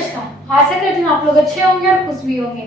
नमस्कार। आशा करती हूँ आप लोग अच्छे होंगे और खुश भी होंगे।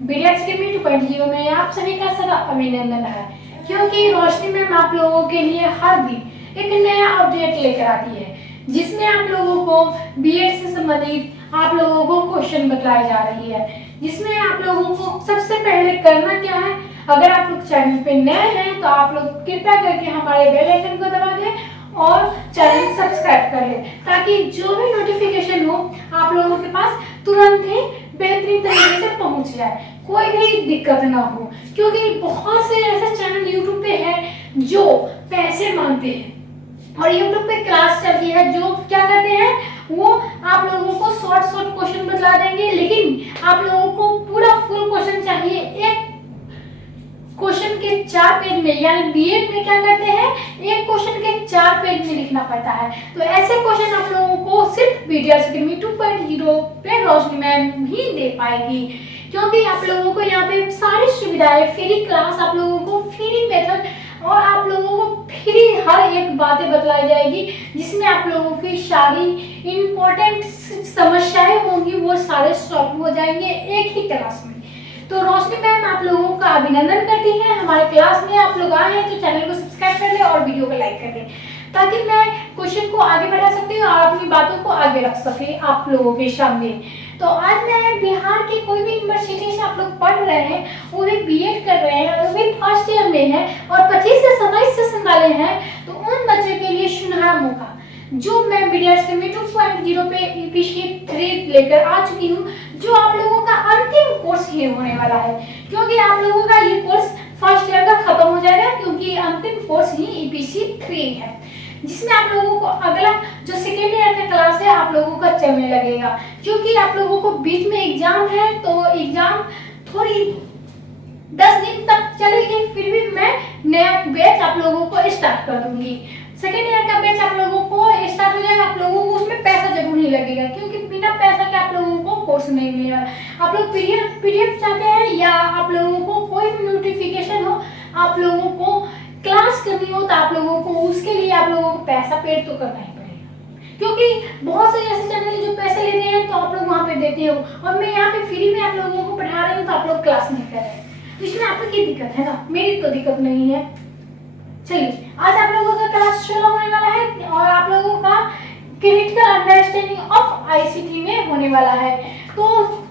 बीडीएस अकेडमी 2.0 में आप सभी का सदा अभिनंदन है, क्योंकि रोशनी मैम आप लोगों के लिए हर दिन एक नया अपडेट लेकर आती है, जिसमें आप लोगों को बीएड से संबंधित आप लोगों को क्वेश्चन बताई जा रही है। जिसमें आप लोगों को सबसे पहले करना क्या है, अगर आप लोग चैनल पे नए हैं तो आप लोग कृपया करके हमारे बेल आइकन को दबा दें और चैनल सब्सक्राइब कर लें, ताकि जो भी नोटिफिकेशन हो आप लोगों के पास तुरंत ही बेहतरीन तरीके से पहुंच जाए, कोई भी दिक्कत ना हो। क्योंकि बहुत से ऐसे चैनल यूट्यूब पे हैं जो पैसे मांगते हैं और यूट्यूब पे क्लास चलती है जो क्या करते हैं, वो आप लोगों को शॉर्ट क्वेश्चन बतला देंगे, लेकिन आप लोगों को पूरा फुल क्वेश्चन चाहिए। एक क्वेश्चन के 4 पेज में, यानी बीएड में क्या करते हैं, एक क्वेश्चन के 4 पेज में लिखना पड़ता है। तो ऐसे क्वेश्चन आप लोगों को सिर्फ बीडीएस अकेडमी 2.0 पे रोशनी मैम ही दे पाएगी, क्योंकि आप लोगों को यहाँ पे सारी सुविधाएं, फ्री क्लास, आप लोगों को फ्री मेथड और आप लोगों को फ्री हर एक बातें बतलाई जाएगी, जिसमें आप लोगों की सारी इम्पोर्टेंट समस्याएं होंगी वो सारे सॉल्व हो जाएंगे एक ही क्लास में। तो रोशनी मैम आप लोगों का अभिनंदन करती हैं। हमारे क्लास में आप लोग आए हैं तो चैनल को सब्सक्राइब कर लें और वीडियो को लाइक कर लें, ताकि मैं क्वेश्चन को आगे बढ़ा सकती हूँ और अपनी बातों को आगे रख सके आप लोगों के सामने। तो आज मैं बिहार की कोई भी यूनिवर्सिटी से आप लोग पढ़ रहे हैं, वो भी बीएड कर रहे हैं, वो भी फर्स्ट ईयर में है और 25 से 27 सेशन वाले हैं, तो उन बच्चों के लिए सुनहरा मौका जो मैं बीडीएस अकेडमी 2.0 पे ईपीसी 3 लेकर आ चुकी हूँ, जो आप लोगों का अंतिम कोर्स ही होने वाला है। क्योंकि आप लोगों का ये कोर्स फर्स्ट ईयर का खत्म हो जाएगा, क्योंकि अंतिम कोर्स ही ईपीसी 3 है, जिसमें आप लोगों को अगला जो सेकेंड ईयर का क्लास है आप लोगों का चलने लगेगा। क्योंकि आप लोगों को बीच में एग्जाम है, तो एग्जाम थोड़ी 10 दिन तक चलेगी, फिर भी मैं नया बैच आप लोगों को स्टार्ट कर दूंगी। सेकेंड ईयर का बैच आप लोगों को स्टार्ट हो जाएगा, आप लोगों को उसमें पैसा जरूर नहीं लगेगा, क्योंकि बिना पैसा के आप लोगों को कोर्स नहीं मिलेगा। आप लोग पीडीएफ चाहते हैं या आप लोगों को कोई भी नोटिफिकेशन हो, आप लोगों को क्लास करनी हो, तो आप लोगों को उसके लिए आप लोगों को पैसा पेड तो करना ही पड़ेगा। क्योंकि बहुत से ऐसे चैनल है जो पैसे लेते हैं तो आप लोग वहाँ पे देते हो, और मैं यहाँ पे फ्री में आप लोगों को पढ़ा रही हूँ तो आप लोग क्लास नहीं कर रहे हैं, तो इसमें आपको ये दिक्कत है ना, मेरी तो दिक्कत नहीं है। चलिए, आज आप लोगों का क्लास शुरू होने वाला है और आप लोगों का क्रिटिकल अंडरस्टैंडिंग ऑफ आईसीटी में होने वाला है। तो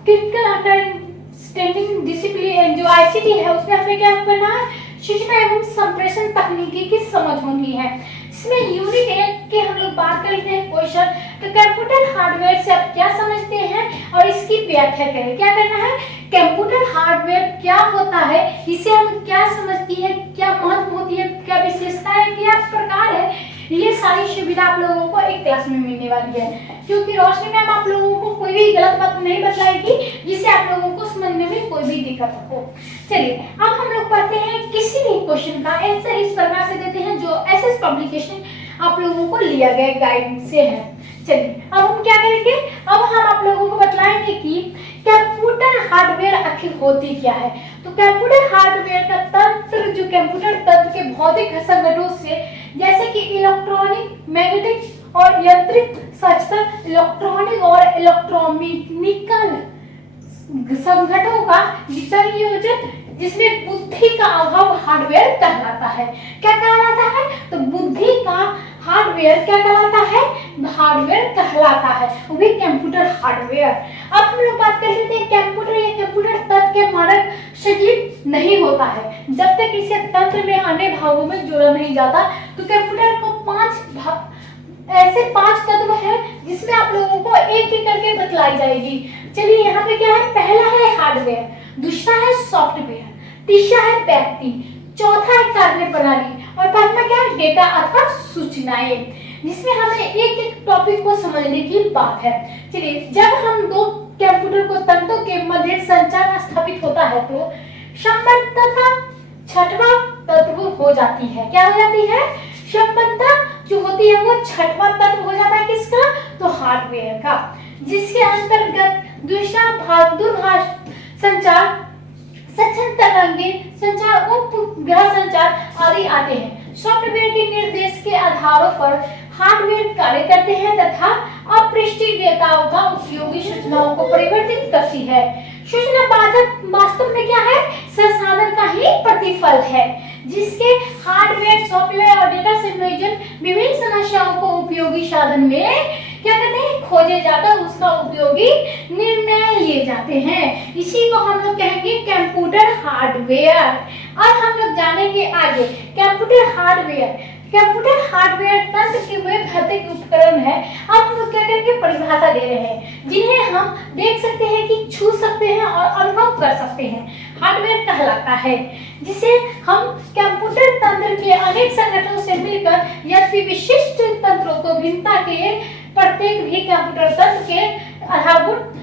क्रिटिकल अंडरस्टैंडिंग डिसिप्लिन जो आईसीटी है उसमें हमें क्या करना है, सूचना एवं संप्रेषण तकनीकी की समझ होनी है। इसमें यूनिट 1 की हम लोग बात करते हैं क्वेश्चन, तो कंप्यूटर हार्डवेयर से आप क्या समझते हैं और इसकी व्याख्या करें। क्या करना है, कंप्यूटर हार्डवेयर क्या होता है, इसे हम क्या समझती है, क्या महत्व होती है, क्या विशेषता है, क्या प्रकार है, ये सारी सुविधा आप लोगों को एक क्लास में मिलने वाली है। क्योंकि रोशनी मैम आप लोगों को कोई भी गलत बात नहीं बताएगी, जिससे आप लोगों को समझने में कोई भी दिक्कत हो। चलिए, अब हम लोग पढ़ते हैं किसी भी क्वेश्चन का आंसर इस प्रकार से देते हैं जो एसएस पब्लिकेशन आप लोगों को लिया गया गाइड से है। चलिए, अब हम क्या करेंगे, अब हम आप लोगों को बतलाएंगे कि कंप्यूटर हार्डवेयर आखिर होती क्या है। तो कंप्यूटर हार्डवेयर का तंत्र, जो कंप्यूटर तंत्र के भौतिक संगठनों से, जैसे कि इलेक्ट्रॉनिक, मैग्नेटिक और यांत्रिक सचल, इलेक्ट्रॉनिक और इलेक्ट्रोमैकेनिकल संगठनों का संयोजन, जिसमें बुद्धि का अभाव हार्डवेयर कहलाता है। क्या कहलाता है, तो बुद्धि का हार्डवेयर क्या कहलाता है, हार्डवेयर कहलाता है, वो भी कंप्यूटर हार्डवेयर। अब हम लोग बात कर लेते हैं कंप्यूटर या कंप्यूटर तंत्र के मानक सजीव नहीं होता है जब तक इसे तंत्र में अन्य भागों में जोड़ा नहीं जाता। तो कंप्यूटर को 5 तत्व है, जिसमें आप लोगों को एक एक करके बतलाई जाएगी। चलिए, यहाँ पे क्या है, पहला है हार्डवेयर, दूसरा है सॉफ्टवेयर, तीसरा है व्यक्ति, चौथा है कार्य प्रणाली और पांचवा क्या है, डेटा अथवा सूचनाएं, जिसमें हमें एक एक टॉपिक को समझने की बात है। चलिए, जब हम दो कंप्यूटर को तंत्रों के मध्य संचार स्थापित होता है तो संबद्धता छठवां तत्व हो जाती है। क्या हो जाती है, संबद्धता जो होती है वो छठवां तत्व हो जाता है, किसका, तो हार्डवेयर का, जिसके अंतर्गत दूरभाष संचार, सक्षम तरंगे संचार, उपग्रह संचार आदि आते हैं। सॉफ्टवेयर के निर्देश के आधारों पर हार्डवेयर कार्य करते हैं तथा अपृष्ठीय डेटाओं का उपयोगी सूचनाओं को परिवर्तित करती है। सूचना बाधक वास्तव में क्या है, संसाधन का ही प्रतिफल है जिसके हार्डवेयर, सॉफ्टवेयर और डेटा संयोजन विभिन्न समस्याओं को उपयोगी साधन में क्या कहते हैं, खोजे जाकर उसका उपयोगी निर्णय लिए जाते हैं। इसी को हम लोग कहेंगे कंप्यूटर हार्डवेयर। अब हम लोग जानेंगे आगे कंप्यूटर हार्डवेयर। कंप्यूटर हार्डवेयर तंत्र के वे भौतिक उपकरण है। अब हम लोग क्या करेंगे, परिभाषा दे रहे हैं जिन्हें हम देख सकते हैं कि छू सकते हैं और अनुभव कर सकते हैं, हार्डवेयर कहलाता है। जिसे हम कंप्यूटर तंत्र के अनेक संगठनों से मिलकर यद्यपि विशिष्ट तंत्रों को भिन्नता के प्रत्येक भी कंप्यूटर तंत्र के आधारभूत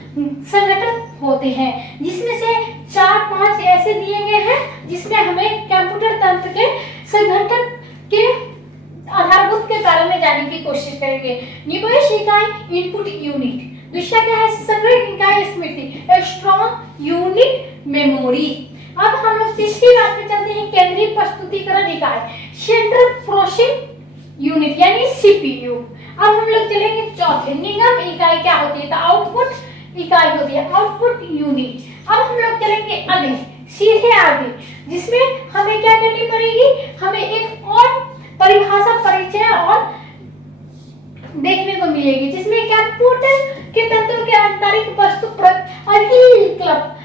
संगठन होते हैं, जिसमें से 4-5 ऐसे दिए गए हैं जिसमें हमें कंप्यूटर तंत्र के संगठन के आधारभूत के बारे में जानने की कोशिश करेंगे। निवेश इकाई, इनपुट यूनिट। दूसरा क्या है, संग्रह इकाई, स्मृति, स्ट्रॉन्ग यूनिट मेमोरी। अब हम लोग तीसरी बात पे चलते हैं, केंद्रीय प्रस्तुतिकरण इकाई, सेंट्रल प्रोसेसिंग यूनिट यानी सीपीयू। अब हम लोग चलेंगे चौथे, निगम इकाई क्या होती है, तो आउटपुट इकाई होती है, आउटपुट यूनिट। अब हम लोग चलेंगे आगे, सीधे आगे, जिसमें हमें क्या करनी पड़ेगी, हमें एक और परिभाषा, परिचय और देखने को मिलेगी, जिसमें कंप्यूटर के तंत्रों के आंतरिक वस्तु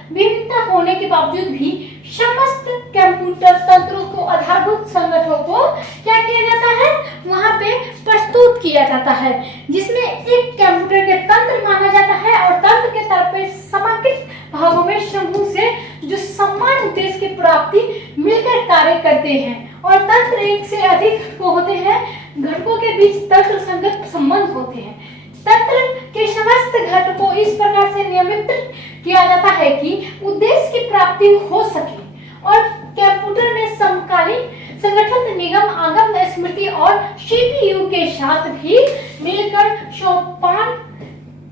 विभिन्नता होने के बावजूद भी समस्त कंप्यूटर तंत्रों को, आधारभूत संगठनों को क्या किया जाता है, वहां पे प्रस्तुत किया जाता है, जिसमें एक कंप्यूटर के तंत्र माना जाता है और तंत्र के तौर पर समर्पित भागों में समूह से जो समान उद्देश्य की प्राप्ति मिलकर कार्य करते हैं, और तंत्र एक से अधिक होते हैं, घटकों के बीच तंत्र संगत संबंध होते हैं। तंत्र के समस्त घटकों इस प्रकार से नियमित किया जाता है कि उद्देश्य की प्राप्ति हो सके, और कंप्यूटर में समकालीन संगठन निगम, आगम, स्मृति और सीपीयू के साथ भी मिलकर सोपान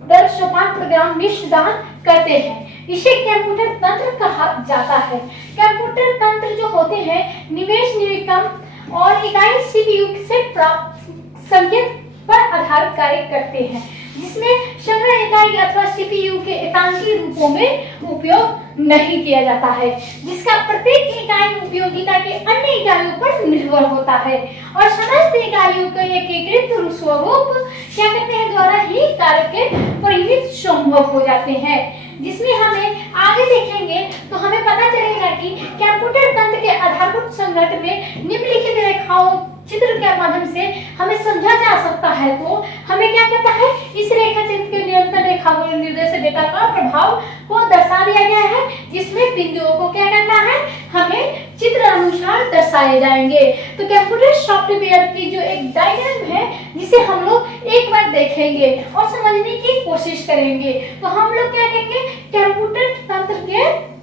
दर सोपान प्रोग्राम निष्पादन करते हैं। इसे कंप्यूटर तंत्र कहा जाता है। कंप्यूटर तंत्र जो होते हैं, निवेश, निगम और इकाई सीपीयू से प्राप्त संकेत पर आधारित कार्य करते हैं, जिसमें संग्रह इकाई अथवा सीपीयू के एकांकी रूपों में उपयोग नहीं किया जाता है, जिसका प्रत्येक इकाई उपयोगिता के अन्य इकाइयों पर निर्भर होता है, और समस्त इकाइयों के एकीकृत स्वरूप क्या करते हैं, द्वारा ही कार्य के परिमित संभव हो जाते हैं। जिसमें हमें आगे देखेंगे तो हमें पता चलेगा कि कंप्यूटर तंत्र के आधारभूत संगठन में निम्नलिखित रेखाओं चित्र के माध्यम से हमें समझा जा सकता है। तो हमें क्या कहता है, इस रेखा चित्र के निरंतर रेखा निर्देश डेटा का प्रभाव को दर्शा दिया गया है, जिसमें बिंदुओं को क्या करना है, हमें चित्र अनुसार दर्शाए जाएंगे। तो कंप्यूटर सॉफ्टवेयर की जो एक डायग्राम है, जिसे हम लोग एक बार देखेंगे और समझने की कोशिश करेंगे। तो हम लोग क्या करेंगे, कंप्यूटर तंत्र के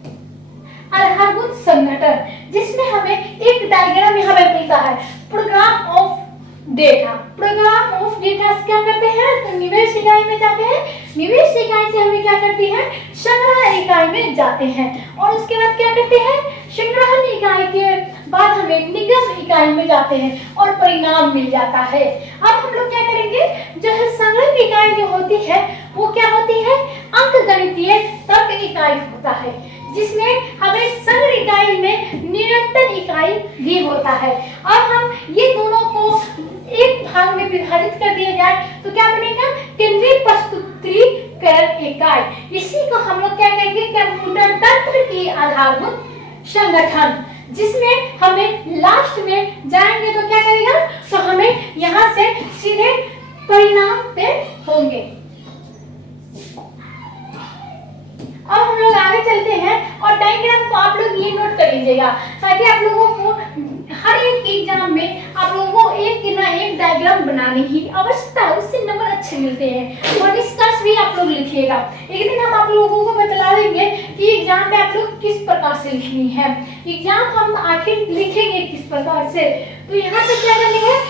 आधारभूत संगठन, जिसमें हमें एक डायग्राम यहाँ पे मिलता है, program of data. Program of data क्या करते हैं, तो निवेश इकाई में जाते हैं, निवेश इकाई से हमें क्या करती है, संग्रह इकाई में जाते हैं, और उसके बाद क्या करते हैं, संग्रहण इकाई के बाद हमें निगम इकाई में जाते हैं और परिणाम मिल जाता है। अब हम लोग क्या करेंगे, जो है संग्रह इकाई जो होती है वो क्या होती है, अंकगणितीय तर्क इकाई होता है, जिसमें हमें संग्रह इकाई में निरंतर इकाई भी होता है। अब हम ये दोनों को एक भाग में विभाजित कर दिया जाए तो क्या बनेगा, केंद्रीय प्रस्तुतिकरण इकाई। इसी को हम लोग क्या कहेंगे, कंप्यूटर तंत्र की आधारभूत संगठन, जिसमें हमें लास्ट में जाएंगे तो क्या करेगा, तो हमें यहाँ से सीधे परिणाम पे होंगे। अब हम लोग आगे चलते हैं और डायग्राम को आप लोग ये नोट कर लीजिएगा, ताकि आप लोगों को हर एक एग्जाम में आप लोगों को एक ना एक डायग्राम बनाने की आवश्यकता है, उससे नंबर अच्छे मिलते हैं। और निष्कर्ष भी आप लोग लिखिएगा। एक दिन हम आप लोगों को बता देंगे कि एग्जाम में आप लोग किस प्रकार से लिखनी है, एग्जाम हम आखिर लिखेंगे किस प्रकार से। तो यहाँ पे क्या करनी है,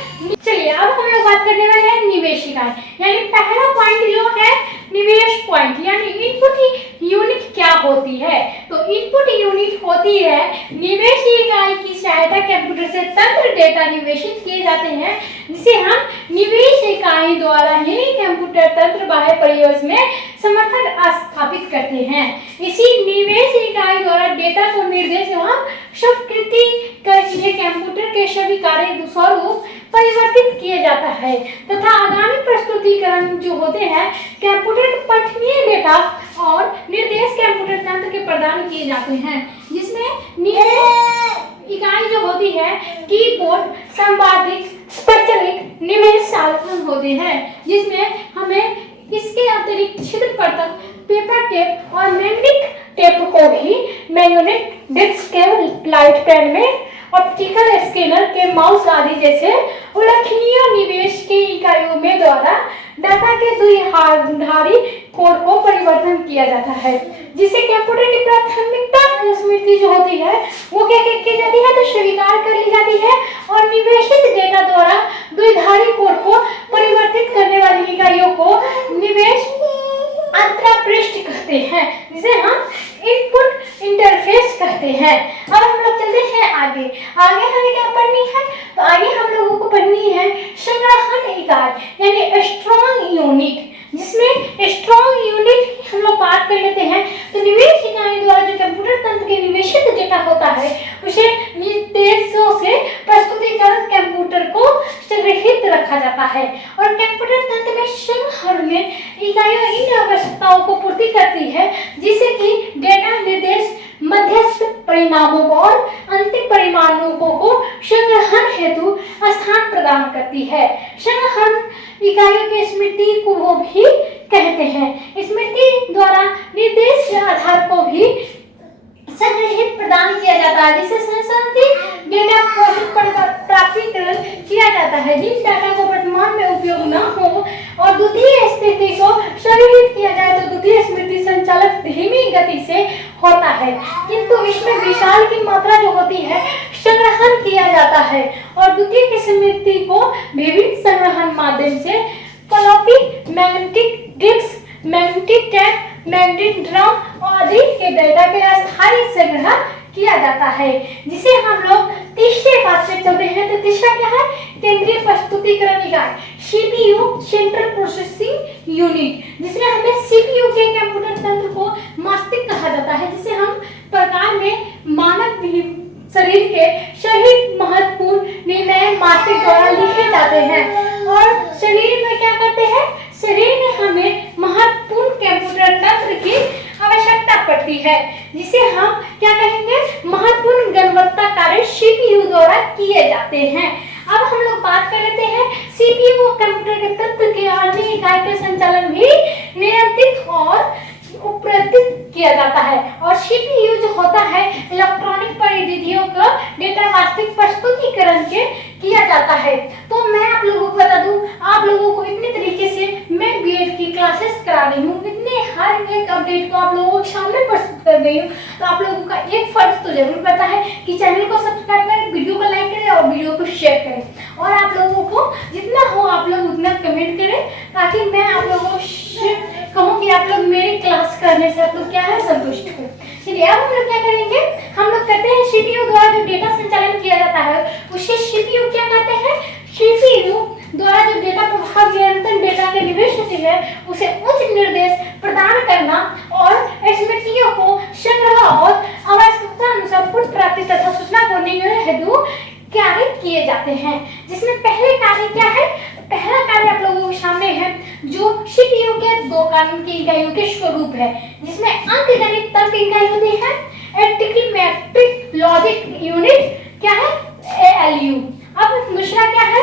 चलिए अब हम लोग बात करने वाले हैं निवेश इकाई, यानी पहला पॉइंट जो है निवेश पॉइंट, यानी इनपुट यूनिट क्या होती है। तो इनपुट यूनिट होती है निवेश इकाई की सहायता कंप्यूटर से तंत्र डेटा निवेशित किए जाते हैं, जिसे हम निवेश इकाई द्वारा ही कंप्यूटर तंत्र बाह्य परिवेश में समर्थन स्थापित करते हैं। इसी निवेश इकाई द्वारा डेटा को निर्देश एवं स्वीकृति करके कंप्यूटर के सभी कार्य स्वरूप परिवर्तित किया जाता है तथा आगामी प्रस्तुतिकरण जो होते हैं कंप्यूटर पठनीय डेटा और निर्देश कंप्यूटर तंत्र के प्रदान किए जाते हैं, जिसमें निवेश इकाई जो होती है कीबोर्ड, संपादित, स्वचालित निवेश साधन होते हैं, जिसमें हमें इसके अतिरिक्त छिद्र कर्तक, पेपर टेप और मैग्नेटिक टेप को भी मैग्नेटिक डिस्क के लाइट पेन में ऑप्टिकल स्कैनर के माउस आदि जैसे उल्लेखनीय निवेश के इकाइयों में द्वारा डाटा के द्विआधारी कोड को परिवर्तन किया जाता है, जिसे कंप्यूटर की प्राथमिकता स्मृति जो होती है वो क्या की जाती है तो स्वीकार कर ली जाती है और निवेशित डेटा द्वारा द्विआधारी कोड को परिवर्तित करने वाली इकाइयों को निवेश अंतरापृष्ठ कहते हैं, जिसे हम इनपुट इंटरफेस कहते हैं। अब हम लोग चलते हैं आगे हमें क्या पढ़नी है तो आगे हम लोगों को पढ़नी है संग्रहण इकाई यानी स्ट्रॉन्ग यूनिट, जिसमें स्ट्रॉन्ग यूनिट हम लोग बात कर लेते हैं। तो निवेश इकाई द्वारा जो कंप्यूटर तंत्र के निवेशित डेटा होता है उसे निर्देशों से प्रस्तुतिकरण कंप्यूटर को संग्रहित रखा जाता है और कंप्यूटर तंत्र में संग्रहण इकाइयां इन आवश्यकताओं को पूर्ति करती है, जिससे कि डेटा निर्देश मध्यस्थ परिणामों और अंतिम परिणामों को संग्रहण हेतु स्थान प्रदान करती है। संग्रहण इकाइयों की स्मृति को वो भी कहते हैं। स्मृति द्वारा निर्देश आधार को भी संग्रहित प्रदान किया जाता है, जिससे संसाधित डेटा प्राप्तिकरण किया जाता है। जिस डाटा को वर्तमान में उपयोग न हो और द्वितीय स्थिति को संग्रहित किया जाए तो द्वितीय स्मृति संचालक धीमी गति से होता है, किंतु इसमें विशाल की मात्रा जो होती है संग्रहण किया जाता है और द्वितीय की स्मृति को विभिन्न संग्रहण माध्यम से floppy, magnetic disk, magnetic tape, magnetic drum आदि के डेटा के अस्थायी संग्रह किया जाता है, जिसे हम लोग तीसरे बात से चलते हैं। तो तीसरा क्या है केंद्रीय प्रस्तुतिकरण इकाई सीपीयू सेंट्रल प्रोसेसिंग यूनिट, जिसमें हमें सीपीयू के कंप्यूटर तंत्र को मस्तिष्क कहा जाता है, जिसे हम प्रकार में मानव शरीर के सभी महत्वपूर्ण निर्णय मस्तिष्क द्वारा लिखे जाते हैं और शरीर में क्या करते हैं शरीर में हमें महत्वपूर्ण कंप्यूटर तंत्र की आवश्यकता पड़ती है, जिसे हम क्या कहेंगे महत्वपूर्ण गुणवत्ता कार्य सीपीयू द्वारा किए जाते हैं। अब हम लोग बात कर लेते हैं सीपीयू कंप्यूटर के तंत्र के अन्य इकाई के संचालन भी नियंत्रित और उपयुक्त किया जाता है और सीपीयू जो होता है इलेक्ट्रॉनिक परिधियों का डेटा वास्तविक प्रस्तुतिकरण के किया जाता है। तो मैं आप लोगों को बता दूं आप लोगों को इतने तरीके से मैं बीएड की क्लासेस करा रही हूँ, इतने हर एक अपडेट को आप लोगों के सामने प्रस्तुत कर रही हूँ। तो आप लोगों का एक फर्ज तो जरूर पता है कि चैनल को सब्सक्राइब करें, वीडियो को लाइक करें और वीडियो को शेयर करें और आप लोगों को जितना हो आप लोग उतना कमेंट करें, ताकि मैं आप लोगों से कहूँ कि आप लोग मेरी क्लास करने से आप लोग क्या है संतुष्ट हो। चलिए अब हम लोग क्या करेंगे हम लोग करते हैं सीपीयू द्वारा जो डेटा संचालन किया जाता है उसे सीपीयू क्या कहते हैं सीपीयू द्वारा जो डेटा प्रभाव नियंत्रण डेटा के निवेश होती है उसे उच्च निर्देश प्रदान करना और स्मृतियों को संग्रह और आवश्यकता अनुसार पुनः प्राप्ति तथा सूचना को निगरानी हेतु कार्य किए जाते हैं। जिसमें पहले कार्य क्या है पहला कार्य आप लोगों के सामने है जो सीपीयू के दो कानून की इकाइयों के स्वरूप है, जिसमें अंकगणित तर्क इकाई होती है एरिथमेटिक लॉजिक यूनिट क्या है एएलयू। अब दूसरा क्या है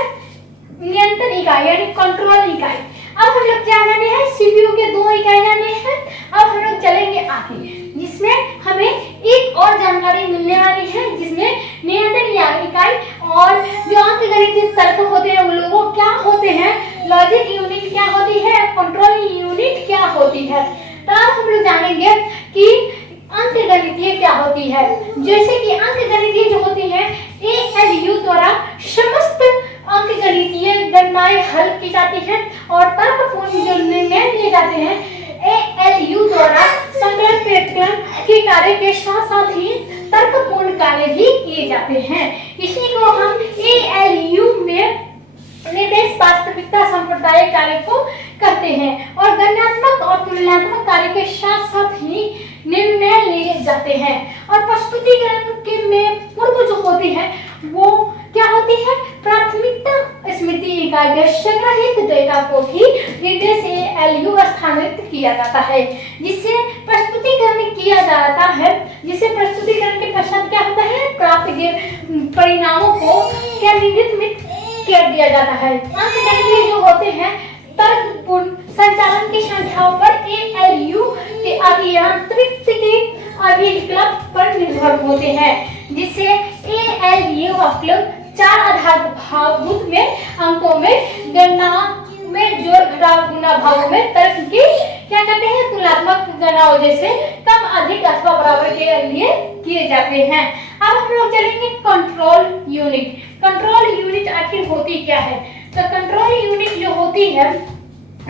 नियंत्रण इकाई यानी कंट्रोल इकाई। अब हम लोग क्या जाने हैं सीपीयू के दो इकाई जाने हैं। अब हम लोग चलेंगे आगे, जिसमें हमें एक और जानकारी मिलने वाली है, जिसमें नियंत्रण इकाई और जो अंकगणित तर्क होते हैं उन लोगों क्या होते हैं, लॉजिक यूनिट क्या होती है, कंट्रोल यूनिट क्या होती है। तो अब हम लोग जानेंगे कि अंकगणितीय क्या होती है। जैसे कि अंकगणितीय जो होती है एएलयू द्वारा समस्त अंकगणितीय गणनाएं हल की जाती हैं और तर्कपूर्ण जो निर्णय लिए जाते हैं एएलयू द्वारा संकलन के कार्य कार्य के साथ साथ ही तर्कपूर्ण कार्य भी किए जाते हैं। इसी को हम ALU में निर्देश वास्तविकता संप्रदाय कार्य को करते हैं और गणनात्मक और तुलनात्मक कार्य के साथ साथ ही निर्णय लिए जाते हैं। और प्रस्तुतिकरण के में पूर्व जो होती है वो क्या होती है, प्राथमिकता स्मृति इकाई के संग्रहित डेटा को भी निर्देश ALU स्थानांतरित किया जाता है, जिससे प्रस्तुतिकरण किया जाता है, जिससे प्रस्तुतिकरण के पश्चात क्या होता है, प्राप्त परिणामों को क्या निर्मित कर दिया जाता है। अंकगणितीय जो होते हैं तर्कपूर्ण संचालन की संख्याओं पर ALU के अभियांत्रिक के अभिकल्प पर निर्भर होते हैं, जिससे ALU अवकलक 4 आधारभूत में अंकों में गणना में जोड़ घटाव गुना भागों में तर्क की क्या कहते हैं, तुलनात्मक गणनाओं जैसे कम अधिक अथवा बराबर के लिए किए जाते हैं। अब हम लोग चलेंगे कंट्रोल यूनिट। कंट्रोल यूनिट आखिर होती क्या है, तो कंट्रोल यूनिट जो होती है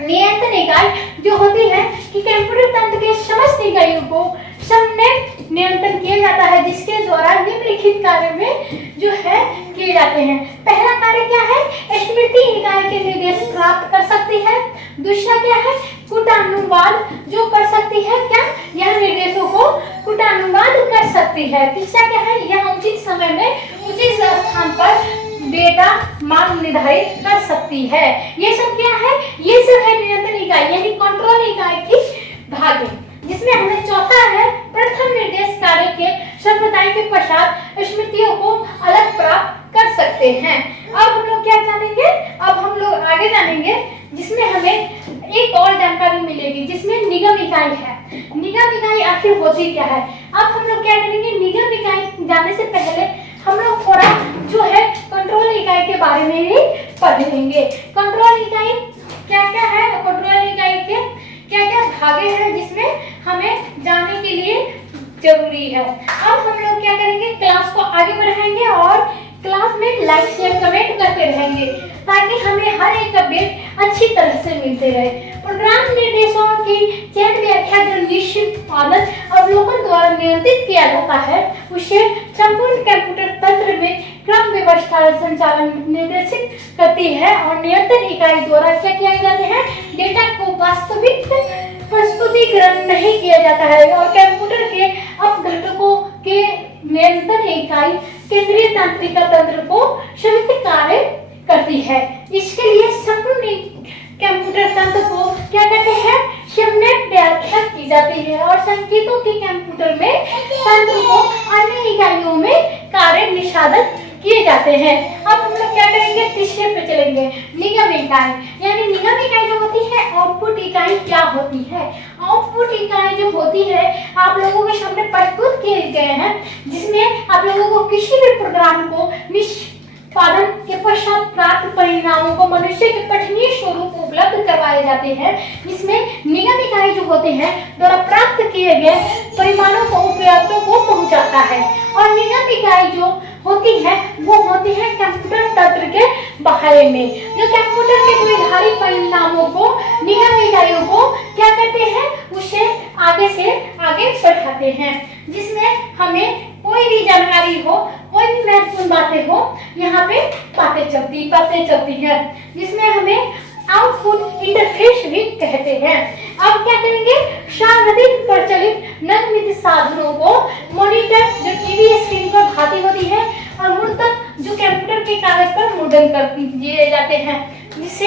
नियंत्रण इकाई जो होती है कि कंप्यूटर तंत्र के समस्त इकाइयों को समन्वय नियंत्रण किया जाता है, जिसके द्वारा निम्नलिखित कार्य में जो है किए जाते हैं। पहला कार्य क्या है, स्मृति इकाई के निर्देश प्राप्त कर सकती है। दूसरा क्या है, कूटानुवाद जो कर सकती है, क्या यह निर्देशों को कूटानुवाद कर सकती है। तीसरा क्या है, यह उचित समय में उचित स्थान पर डेटा मान निर्धारित कर सकती है। ये सब क्या है, ये सब है नियंत्रण इकाई यानी कंट्रोल इकाई की भाग है, जिसमें हमें चौथा है प्रथम निर्देश कार्य के संप्रदाय के पश्चात स्मृतियों को अलग प्राप्त कर सकते हैं। अब हम लोग क्या जानेंगे, अब हम लोग आगे जानेंगे जिसमें हमें एक और जानकारी मिलेगी, जिसमें निगम इकाई है। निगम इकाई आखिर होती क्या है, अब हम लोग क्या करेंगे, निगम इकाई जानने से पहले हम लोग थोड़ा जो है कंट्रोल इकाई के बारे में भी पढ़ लेंगे। कंट्रोल इकाई क्या क्या है, कंट्रोल इकाई के क्या क्या भागे हैं जिसमें हमें जानने के लिए जरूरी है। अब हम लोग क्या करेंगे, क्लास को आगे बढ़ाएंगे और क्लास में लाइक शेयर कमेंट करते रहेंगे ताकि हमें हर एक अपडेट अच्छी तरह से मिलते रहे। प्रोग्राम निर्देशों की चयन व्याख्या जो निष्पादन अवलोकन द्वारा नियंत्रित किया जाता है, उसे संपूर्ण कंप्यूटर तंत्र में क्रम व्यवस्था संचालन निर्देशित करती है और नियंत्रण इकाई द्वारा क्या किया जाते हैं, डेटा को वास्तविक प्रस्तुतिकरण नहीं किया जाता है और कंप्यूटर के अपघटकों के नियंत्रण इकाई केंद्रीय तंत्रिका तंत्र को समित कार्य करती है। इसके लिए संपूर्ण कंप्यूटर तंत्र को क्या कहते हैं, सम्यक व्याख्या की जाती है और संकेतों के कंप्यूटर में तंत्र को अन्य इकाइयों में कार्य निष्पादित किए जाते हैं। अब हम लोग क्या करेंगे, तीसरे पे चलेंगे, निगम इकाई। यानी निगम इकाई जो होती है, आउटपुट इकाई क्या होती है। आउटपुट इकाई जो होती है आप लोगों के सामने प्रस्तुत किए गए हैं, जिसमें आप लोगों को किसी भी प्रोग्राम को निष्पादन के पश्चात प्राप्त परिणामों को मनुष्य के पठनीय स्वरूप उपलब्ध करवाए जाते हैं, जिसमें निगम इकाई जो होते हैं द्वारा प्राप्त किए गए परिणामों को उपयोगकर्ताओं को पहुंचाता है। और निगम इकाई जो होती है वो होती है कंप्यूटर तंत्र के बाहर में, जो कंप्यूटर के निर्धारित परिणामों को निगम इकाइयों को क्या करते हैं, उसे आगे से आगे बढ़ाते हैं, जिसमें हमें कोई भी जानकारी हो, कोई भी महत्वपूर्ण बातें हो, यहाँ पे बातें चलती है, जिसमें हमें आउटपुट इंटरफेस भी कहते हैं। अब क्या करेंगे, सर्वाधिक प्रचलित नवीनतम साधनों को मॉनिटर जो टीवी स्क्रीन पर भाती होती है और मुद्रक जो कंप्यूटर के कागज पर मुद्रण कर दिए जाते हैं, जिससे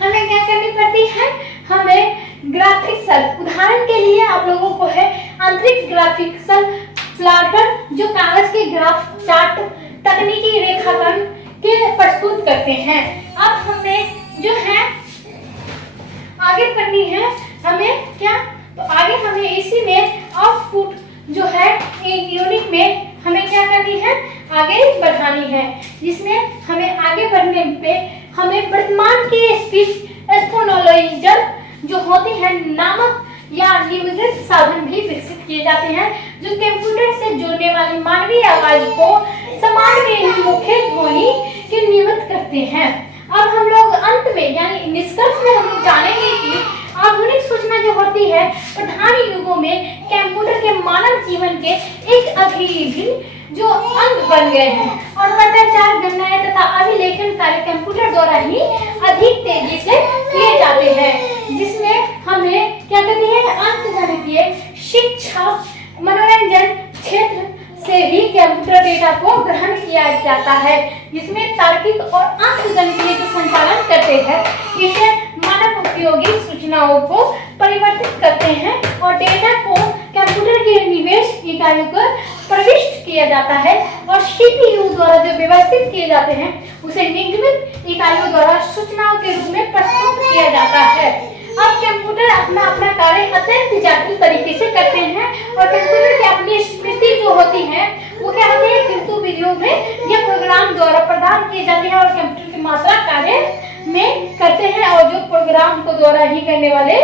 हमें क्या करनी पड़ती है, हमें ग्राफिक्स, उदाहरण के लिए आप लोगों को है आंतरिक ग्राफिक्स प्लॉटर जो कागज के ग्राफ चार्ट तकनीकी रेखांकन के प्रस्तुत करते हैं। अब हमें जो है आगे पढ़नी है, हमें क्या, तो आगे हमें इसी में आउटपुट जो है एक यूनिट में हमें क्या करनी है, आगे बढ़ानी है, जिसमें हमें आगे बढ़ने पे हमें वर्तमान की स्पीच एक्सपोनेंशियल जो होती है नामक या निम्नलिखित साधन भी विकसित किए जाते हैं, जो कंप्यूटर से जुड़ने वाली मानवीय आवाज को समान में मौखिक ध्वनि के नियमित करते हैं। अब हम लोग अंत में यानी निष्कर्ष में हम लोग जानेंगे कि आधुनिक सूचना जो होती है पठानी युगों में कंप्यूटर के मानव जीवन के एक अभिन्न जो अंग बन गए हैं और पत्राचार, गणनाएं तथा अभिलेखन कार्य कंप्यूटर द्वारा ही अधिक तेजी से किए जाते हैं, जिसमें हमें क्या कहते हैं अंकगणितीय, शिक्षा, मनोरंजन क्षेत्र से भी कंप्यूटर डेटा को ग्रहण किया जाता है, जिसमें तार्किक और अंकगणितीय जो संचालन करते हैं इसे मानव उपयोगी सूचनाओं को परिवर्तित करते हैं और डेटा को कंप्यूटर के निवेश इकाइयों को प्रविष्ट किया जाता है और सीपीयू द्वारा जो व्यवस्थित किए जाते हैं उसे निगमित इकाइयों द्वारा सूचनाओं के रूप में प्रस्तुत किया जाता है। अब कंप्यूटर अपना अपना कार्य अत्यंत जटिल तरीके से करते हैं और कंप्यूटर की अपनी स्मृति जो होती है वो क्या होती है किंतु विधियों में यह प्रोग्राम द्वारा प्रदान किए जाते हैं और कंप्यूटर की मात्रा कार्य में करते हैं और जो प्रोग्राम को द्वारा ही करने वाले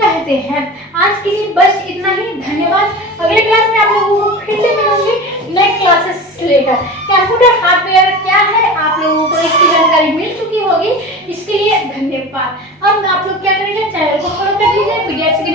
कहते हैं। आज के लिए बस इतना ही, धन्यवाद। अगले क्लास में आप लोगों को फिर से मिलूंगी नए क्लासेस लेकर। कंप्यूटर हार्डवेयर क्या है आप लोगों को इसकी जानकारी मिल चुकी होगी, इसके लिए धन्यवाद। अब आप लोग क्या करेंगे, चैनल को फॉलो कर लीजिए, पीडीएफ